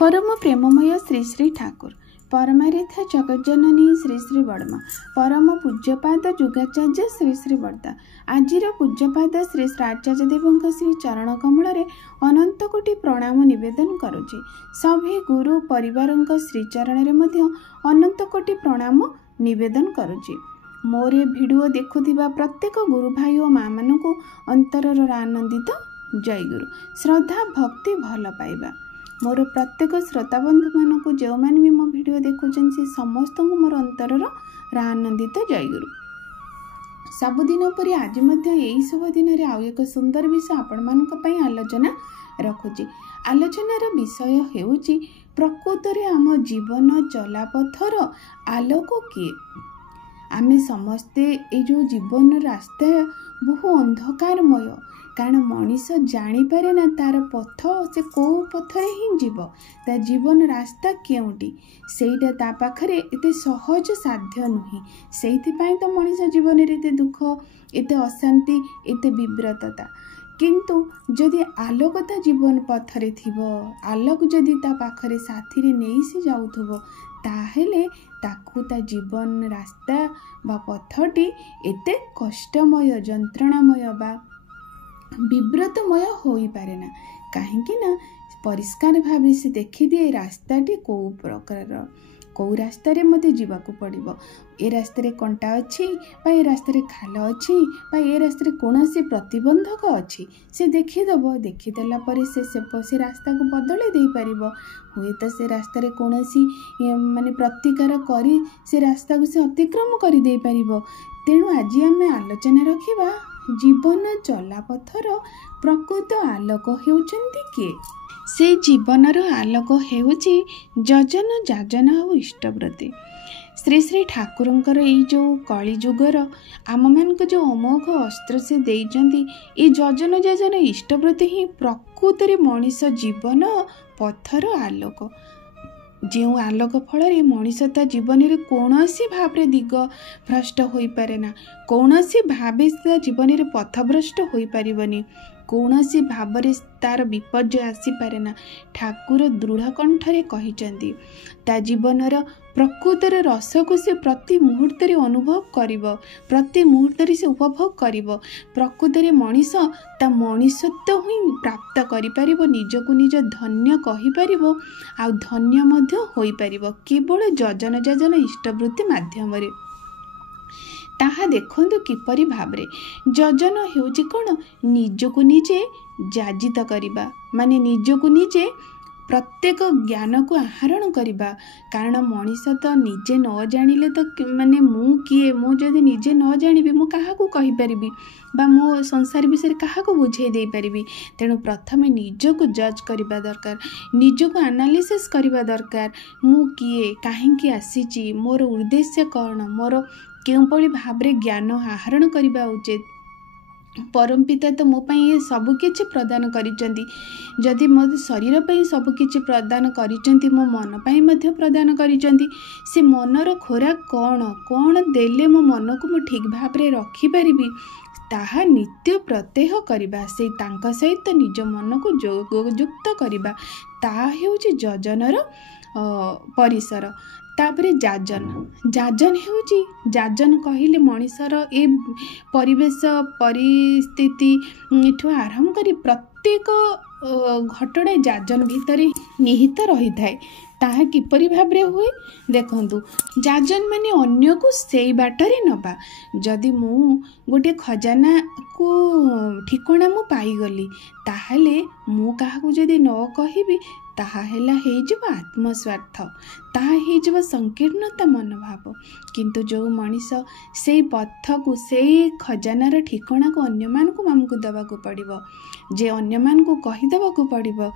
परम प्रेममय श्री श्री ठाकुर परमारिथ जगज्जननी श्री श्री बड़मा परम पूज्यपाद जुगाचार्य श्री श्री बड़दा आजिर पूज्यपाद श्री श्री आचार्य देव श्री चरण कमल अनंत कोटि प्रणाम निवेदन करुछि। सभी गुरु परिवार श्रीचरण में अनंत कोटि प्रणाम निवेदन करुछि। मोर भिडियो देखुथिबा प्रत्येक गुरु भाई और माँ मानू अंतरर आनंदित जय गुरु श्रद्धा भक्ति भल पाइबा। मोर प्रत्येक श्रोता बंधु मानक जो मैंने भी मो भिडियो देखुचन से समस्त मोर अंतरर आनंदित जय गुरु। सबुदिन पर आज यही शुभ दिन में आउ एक सुंदर विषय आपण मानक पई आलोचना रखुची। आलोचनार विषय हेउची प्रकृत रे आम जीवन चलापथर आलोक किए। आमे समस्ते ए जो जीवन रास्ता बहु अंधकारमय कारण मनीष जानीपे ना तार पथ से कौ पथरे ही जीव ता जीवन रास्ता केउटी सेटा ता पाखरे एते सहज साध्य नुहे। सेइथिपाई तो मनीष जीवन रे एते दुख एते अशांति एते विव्रतता। किंतु जदि आलोकता जीवन पथरे थिबो आलोक जदि ता पाखरे साथी रे नेई से जाउथबो ताहेले ताकू ता जीवन रास्ता बा पथटी एते कष्टमय जंत्रणामय बा विव्रतमय होई पारे ना। कहीं परिष्कार भाव से देखी दिए रास्ताटी कौ प्रकार कौ रास्ता मते जीवाकू पड़िबो। ए रास्ता कंटा अच्छी बा ए रास्ता खाल अच्छी बा ए रास्ता कौन प्रतिबंधक अच्छी से देखीदेव। देखीदेला से रास्ता को बदले दे पारिबो। हुए तो से रास्ता कौन माने प्रतिकार करी से रास्ता को से अतिक्रम कर दे पारिबो। तेणु आज आम आलोचना रखिबा जीवन चलापथर प्रकृत आलोक हेउचंती किए। से जीवनर आलोक हेउची यजन जाजन और इष्टव्रती। श्री श्री ठाकुरंकर ये जो कली जुगर आम मान जो अमोघ अस्त्र से देइचंती ये यजन जाजन इष्टव्रती ही प्रकृत रे मनीष जीवन पथर आलोक। जो आलोक फल मनीष ता जीवन में कौन भाव दिग भ्रष्ट हो पारे ना कौन भाव जीवन में पथभ्रष्ट हो पारनी कौन भाव तार विपर्य आसीपारे ना। ठाकुर दृढ़ कंठरे कहिचंती ता जीवनर प्रकृतर रस को से प्रति मुहूर्त अनुभव करिब प्रति मुहूर्त से उपभोग करिब। प्रकृत मनीष ता मनीषत्व ही प्राप्त करिपारिब निजको निज धन्य कहिपारिब आ धन्य मध्य होई पारिब केवल यजन जाजन इष्टवृत्ति माध्यम रे। ताहा देखंतु किपरि भाबरे यजन हेउची कोन निजको निजे जाजित करिबा माने निजको निजे प्रत्येक ज्ञान को आहरण करिबा। कारण मनीष तो निजे न जानिले तो माने मु किए मु जदि निजे न जानिबी मु काहाकू कहि परिबी बा मो संसार विषय काहाकू बुझाई दे परिबी। तेणु प्रथमे निजको जज करिबा दरकार निजको एनालिसिस करिबा दरकार मु किए काहेकि आसीची मोर उद्देश्य कौन मोर केउपरि भाबरे ज्ञान आहरण करिबा उचित। परम पिता तो मो पाई ये सब किछि प्रदान करिचंती जदि मो शरीर पाई सब किछि प्रदान करिचंती मो मन पाई मध्य प्रदान करिचंती से मनर खोराक कौन कौन देले मो मन को मो ठीक भाव रे रखी परिबी ताहा नित्य प्रत्यय करिबा से तांका सहित निज मन को युक्त करिबा ताहा हेउची यजनर परिसर। तापरे जाजन जाजन हेउची जाजन कहिले मनीषर ए परिवेश परिस्थिति ठू आरंभ करी प्रत्येक घटना जाजन भितर निहित रही थाए। ताहा किपरि भाबरे हुए देखंतु जाजन माने अन्य को सेई बाटरे नबा। जदि मु गोटे खजाना को ठिकणा मु पाई गली ताहाले मु काहाकू जदि न कहिबी ताहा हेला हेजिबो आत्मस्वार्थ ताहा हेजिबो संकीर्णता मनोभाव। किंतु जो मनीष से पथ को से खजानार ठिकणा को अन्य मान को आमको दबाकू पड़िबो जे अन्य मान को कहि दबाकू पड़िबो।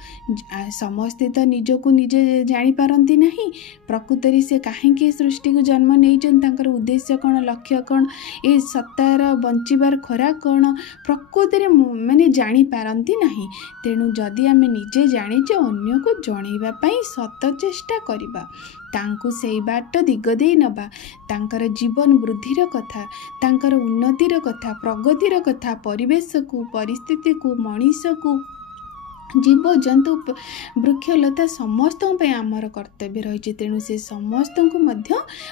समस्ते तो निजको निजे जानी पारंती नहीं प्रकृति से काहेकि सृष्टि को जन्म नहींचन तांकर उद्देश्य कौन लक्ष्य कौन ए सत्तार बंचिबार खोराक कौन प्रकृति माने जानी पारंती नहीं। तेणु जदि आमे निजे जानिचे अन्य को जणैबा पई सत चेष्टा करिबा तांको सेई बाट दिग देई नबा तांकर जीवन वृद्धिर कथा तांकर उन्नतिर कथा प्रगतिर कथा परिवेश को परिस्थिति को मनीष को जीवजंतु वृक्षलता समस्त आमर कर्तव्य रही। तेणु से समस्त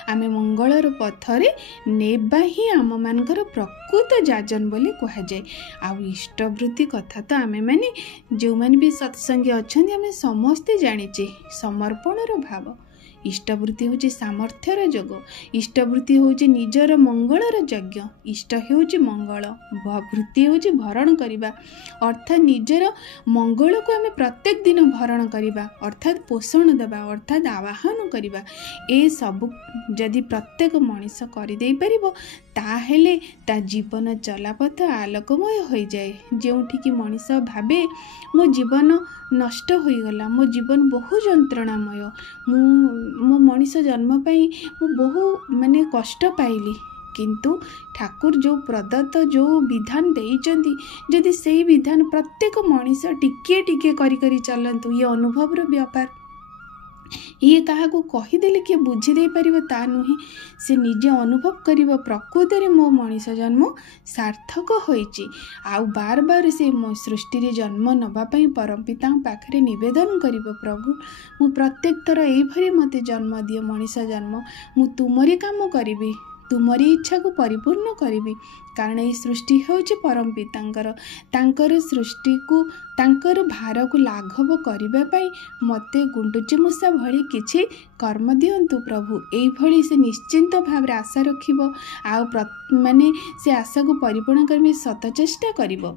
आम मंगलर पथरे नेबा ही आम मानकर प्रकृत जाजन बोली कह जाए। आउ इष्टवृत्ति कथा तो आमे माने जो माने भी सत्संगी अच्छा आम समस्ते जाचे। समर्पणर भाव इष्टवृत्ति हूँ सामर्थ्यर जोग, इष्टवृत्ति हूँ निजर मंगलर यज्ञ, इष्ट हूँ मंगल, वृत्ति हूँ भरण करवा अर्थात निजर मंगल को आम प्रत्येक दिन भरण करवा अर्थात पोषण देवा अर्थात आवाहन करवा। ए सब जदि प्रत्येक मनीष करदे पारिबो ताहेले ता जीवन चलापथ आलोकमय हो जाए। जोठिकी मनीष भावे मो जीवन नष्ट हो गला, मो जीवन बहु जंत्रणामय, मो मनीष जन्म पाई मु बहु माने कष्ट पाइली, किंतु ठाकुर जो प्रदत्त जो विधान देइचंदी जदि सेही विधान प्रत्येक मनीष टिके टिके करी करी चलंतु ये अनुभवर व्यापार। ये क्या कहीदेले किए बुझीदे पार ता नुहे, से निजे अनुभव कर प्रकृत में मो मनीष जन्म सार्थक होइची। आउ बार बार से मो सृष्टि रे जन्म नवापाई परम पिता पाखरे निवेदन कर प्रभु मु प्रत्येक थर ये मते जन्म दिए मनीष जन्म मु तुमरी काम करी तुमरी इच्छा को परिपूर्ण करी। कारण ये सृष्टि होची परम पितांकर तांकर सृष्टि को तांकर भार को लाघव करबा पई मते गुंडुची मूषा भली किछि कर्म दियंतु प्रभु। एई भली से निश्चिंत भाव आशा रखिबो आ माने से आशा को परिपूर्ण करबे सत चेष्टा करिबो।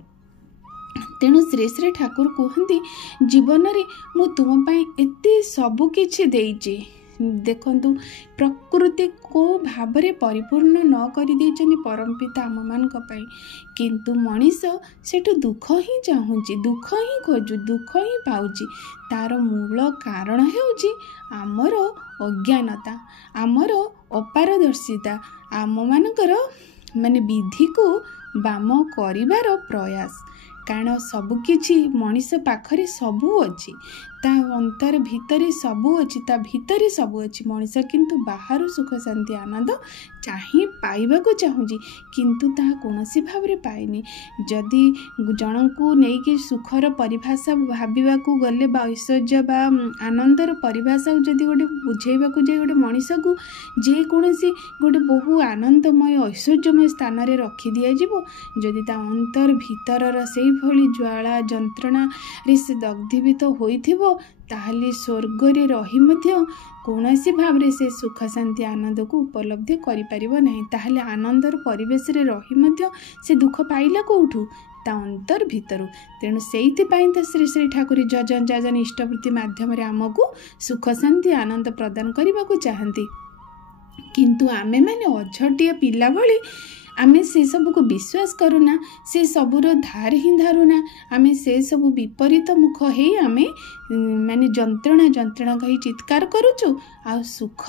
तेणु श्री श्री ठाकुर कहती जीवन रे मु तुम पई एते सब किछि देइछि। देखंतु प्रकृति को भावरे परिपूर्ण न करि देइछनि परम पिता आम मानक पई, किंतु मनीष सेठु दुख ही चाहूची, दुख ही खोजु, दुख ही पाउची। तार मूल कारण हेउची आमर अज्ञानता, आमर अपारदर्शिता, आम मानकर माने विधि को बाम करिवार प्रयास। कारण सबकिछि मनीष पाखरे सबू अच्छी, ता अंतर भितर सबू अच्छी, ता भितर सबू अच्छी। मनीष किंतु बाहर सुख शांति आनंद चाहे पाइबाकू चाहूँगी किंतु ताहा कोनोसी भावरे पाइनी। जदि जन को लेकिन सुखर परिभाषा भाविबाकू गले बा ऐश्वर्य बा आनंदर परिभाषा जदि गोटे बुझेबाकू जाए गोटे मनीष को जेकोसी गोटे बहु आनंदमय ऐश्वर्यमय स्थान रे रखी दिया जिवो, जदि ता अंतर भितरर से भली ज्वाला जंत्रणा रे से दग्धीभूत होइथिबो ताहले स्वर्ग रे रही मध्य कौनसी भाव से सुख शांति आनंद को उपलब्धि करि परिबो नहीं। ताहले आनंदर परिवेश रे रही मध्य से दुख पाइला कोठू ता अंतर भितरु। तेणु सेइथिपाई तो श्री श्री ठाकुर जजन जाजन इष्टवृत्ति माध्यम रे आमको सुख शांति आनंद प्रदान करने को चाहती, किंतु आमे माने अझटिया पिला भली आमे से सब को विश्वास करूना, से सबूर धार ही धारुना, आमे से सब विपरीत मुख हे आमे माने जंत्रणा जंत्रणा कही चित्कार करूचु आ सुख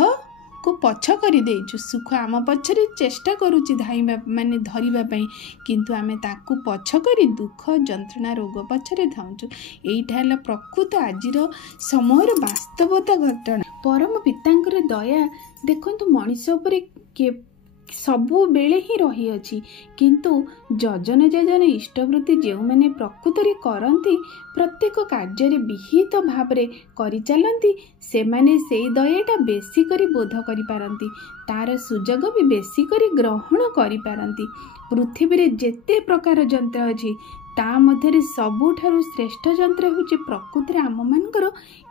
को पछ कर देइछु। सुख आम पछरे चेष्टा करूची धाइबा माने धरिबा पई, किंतु आमे ताकू पछ करी दुख जंत्रणा रोग पछरे धाउछु। एइटा हला प्रकृत आजिर समयर वास्तवता घटना। परम पितांकर दया देखंतु मनीष उपरे के सबु बेले ही रही अछि, किंतु जजन जजन इष्टवृत्ति जो मैंने प्रकृत रे करंती प्रत्येक कार्य रे विहित भाव रे करि चलंती से माने सेई दयाटा बेसी करी बोध करि पारंती, तार सुजोग भी बेसी करी ग्रहण करि पारंती। पृथ्वी रे जेते प्रकार जंत्र अछि ता मध्य सबुठारु श्रेष्ठ जंत्र होची प्रकृति आम मानकर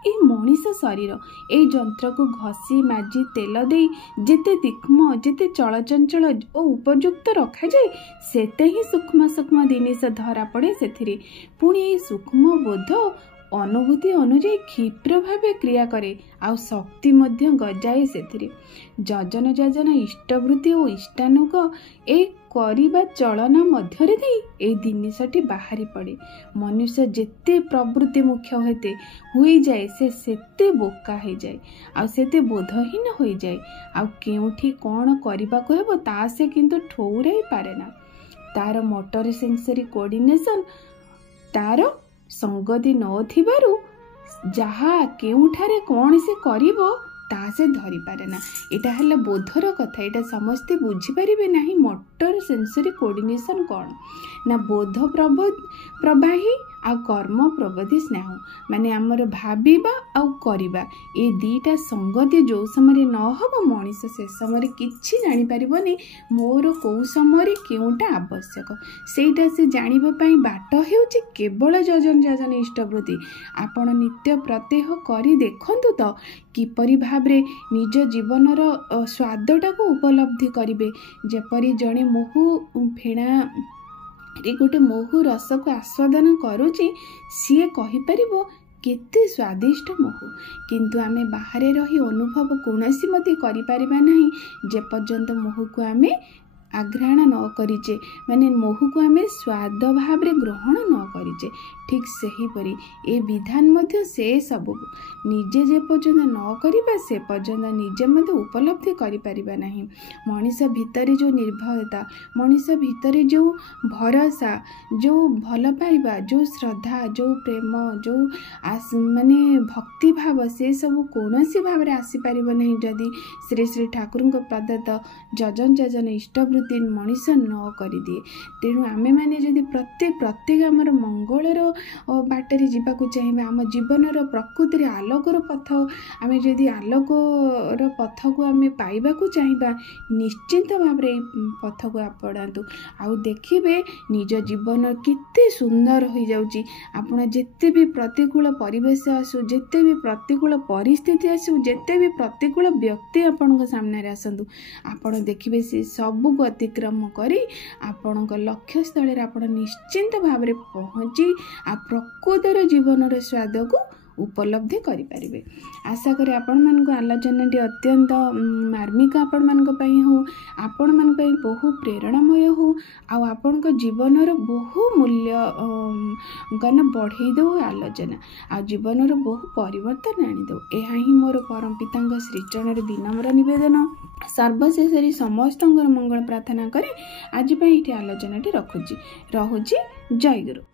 ए मनीष शरीर। ए जंत्र को घसी माजी तेल दे जेते तीक्ष्ण जेते चलचंचल और उपयुक्त रखा जाए सेते ही सूक्ष्म सूक्ष्म जिनिस धरा पड़े सेथिरे। पुणी ए सूक्ष्म बोध अनुभूति अनुଯାୟୀ क्षिप्र भावे क्रिया करे आ शक्ति मध्य गजाए सेथिरे। जजन जजन इष्टवृत्ति और इष्टानुग ए करिबा चलन मध्य दे ए जिनिसटी बाहरी पड़े। मनुष्य जेते प्रवृत्ति मुख्य होते हुई जाए से सेते बोका हो जाए आ सेते बोधहीन हो जाए आ केउठी कौन करबाको हेबो ता से किंतु ठौराई पारे ना। तार मोटर सेंसरी कोऑर्डिनेशन तार संगति न थिबारु जहा केउठारे कौन से करिबो ता से धरी पारे ना। एटा हला बोधर कथा, एटा समस्ते बुझी परिबे नाही। मोटर सेंसरी कोऑर्डिनेशन कौन ना बोध प्रवाही ଆଉ କର୍ମ ପ୍ରବୃତ୍ତି ସ୍ନେହ ମାନେ ଆମର ଭାବିବା ଆଉ କରିବା ଏ ଦୁଇଟା ସଙ୍ଗତି ଯେଉଁ ସମୟରେ ନ ହେବ ମଣିଷ ସେ ସମୟରେ କିଛି ଜାଣିପାରିବନି ମୋର କେଉଁ ସମୟରେ କେଉଁଟା ଆବଶ୍ୟକ। ସେଇଟା ସେ ଜାଣିବା ପାଇଁ ବାଟ ହେଉଛି କେବଳ ଯଜନ ଇଷ୍ଟବୃତ୍ତି। ଆପଣ ନିତ୍ୟ ପ୍ରତ୍ୟହ କରି ଦେଖନ୍ତୁ ତ କିପରି ଭାବରେ ନିଜ ଜୀବନର ସ୍ୱାଦଟାକୁ ଉପଲବ୍ଧି କରିବେ। ଯେପରି ଜଣେ ମହୁ ଫେଣା ଗୋଟେ ମହୁ ରସକୁ ଆସ୍ୱାଦନ କରୁଛି ସିଏ କହିପାରିବ କେତେ ସ୍ୱାଦିଷ୍ଟ ମହୁ, କିନ୍ତୁ ଆମେ ବାହାରେ ରହି ଅନୁଭବ କୌଣସି ମଧ୍ୟ କରିପାରିବା ନାହିଁ ଯେପର୍ଯ୍ୟନ୍ତ ମହୁକୁ ଆମେ ଆଘ୍ରାଣ ନ କରିଛେ, ମାନେ ମହୁକୁ ଆମେ ସ୍ୱାଦ ଭାବରେ ଗ୍ରହଣ ନ କରିଛେ। ଠିକ୍ ସେହିପରି ଏ ବିଧାନ ମଧ୍ୟ ସେ ସବୁ ନିଜେ ଯେ ପର୍ଯ୍ୟନ୍ତ ନ କରିବା ସେ ପର୍ଯ୍ୟନ୍ତ ନିଜେ ମଧ୍ୟ ଉପଲବ୍ଧି କରିପାରିବା ନାହିଁ। ମଣିଷ ଭିତରେ ଯେଉଁ ନିର୍ଭୟତା, ମଣିଷ ଭିତରେ ଯେଉଁ ଭରସା, ଯେଉଁ ଭଲ ପାଇବା, ଯେଉଁ ଶ୍ରଦ୍ଧା, ଯେଉଁ ପ୍ରେମ, ଯେଉଁ ମାନେ ଭକ୍ତିଭାବ ସେସବୁ କୌଣସି ଭାବରେ ଆସିପାରିବ ନାହିଁ ଯଦି ଶ୍ରୀ ଶ୍ରୀ ଠାକୁରଙ୍କ ପ୍ରଦତ୍ତ ଯଜନ ଇଷ୍ଟବୃତ୍ତି ମଣିଷ ନ କରିଦିଏ। ତେଣୁ ଆମେମାନେ ଯଦି ପ୍ରତ୍ୟେକ ଆମର ମଙ୍ଗଳର ବାଟରେ ଯିବାକୁ ଚାହିଁବା, ଆମ ଜୀବନର ପ୍ରକୃତିରେ ଆଲୋକର ପଥ, ଆମେ ଯଦି ଆଲୋକର ପଥକୁ ଆମେ ପାଇବାକୁ ଚାହିଁବା ନିଶ୍ଚିନ୍ତ ଭାବରେ ଏଇ ପଥକୁ ଆପଣାନ୍ତୁ। ଆଉ ଦେଖିବେ ନିଜ ଜୀବନ କେତେ ସୁନ୍ଦର ହୋଇଯାଉଛି। ଆପଣ ଯେତେ ବି ପ୍ରତିକୂଳ ପରିବେଶ ଆସୁ, ଯେତେ ବି ପ୍ରତିକୂଳ ପରିସ୍ଥିତି ଆସୁ, ଯେତେ ବି ପ୍ରତିକୂଳ ବ୍ୟକ୍ତି ଆପଣଙ୍କ ସାମ୍ନାରେ ଆସନ୍ତୁ, ଆପଣ ଦେଖିବେ ସେ ସବୁକୁ ଅତିକ୍ରମ କରି ଆପଣଙ୍କ ଲକ୍ଷ୍ୟସ୍ଥଳରେ ଆପଣ ନିଶ୍ଚିନ୍ତ ଭାବରେ ପହଞ୍ଚି ଆଉ ପ୍ରକୃତର ଜୀବନର ସ୍ୱାଦକୁ ଉପଲବ୍ଧି କରିପାରିବେ। ଆଶା କରେ ଆପଣମାନଙ୍କ ଆଲୋଚନାଟି ଅତ୍ୟନ୍ତ ମାର୍ମିକ ଆପଣମାନଙ୍କ ପାଇଁ ହେଉ, ଆପଣମାନଙ୍କ ପାଇଁ ବହୁ ପ୍ରେରଣାମୟ ହେଉ, ଆଉ ଆପଣଙ୍କ ଜୀବନର ବହୁ ମୂଲ୍ୟାଙ୍କନ ବଢ଼େଇ ଦେଉ ଆଲୋଚନା, ଆଉ ଜୀବନର ବହୁ ପରିବର୍ତ୍ତନ ଆଣିଦେଉ। ଏହା ହିଁ ମୋର ପରମ ପିତାଙ୍କ ଶ୍ରୀଚରଣରେ ବିନମ୍ର ନିବେଦନ। ସର୍ବଶେଷରେ ସମସ୍ତଙ୍କର ମଙ୍ଗଳ ପ୍ରାର୍ଥନା କରି ଆଜି ପାଇଁ ଏଠି ଆଲୋଚନାଟି ରହୁଛି। ଜୟ ଗୁରୁ।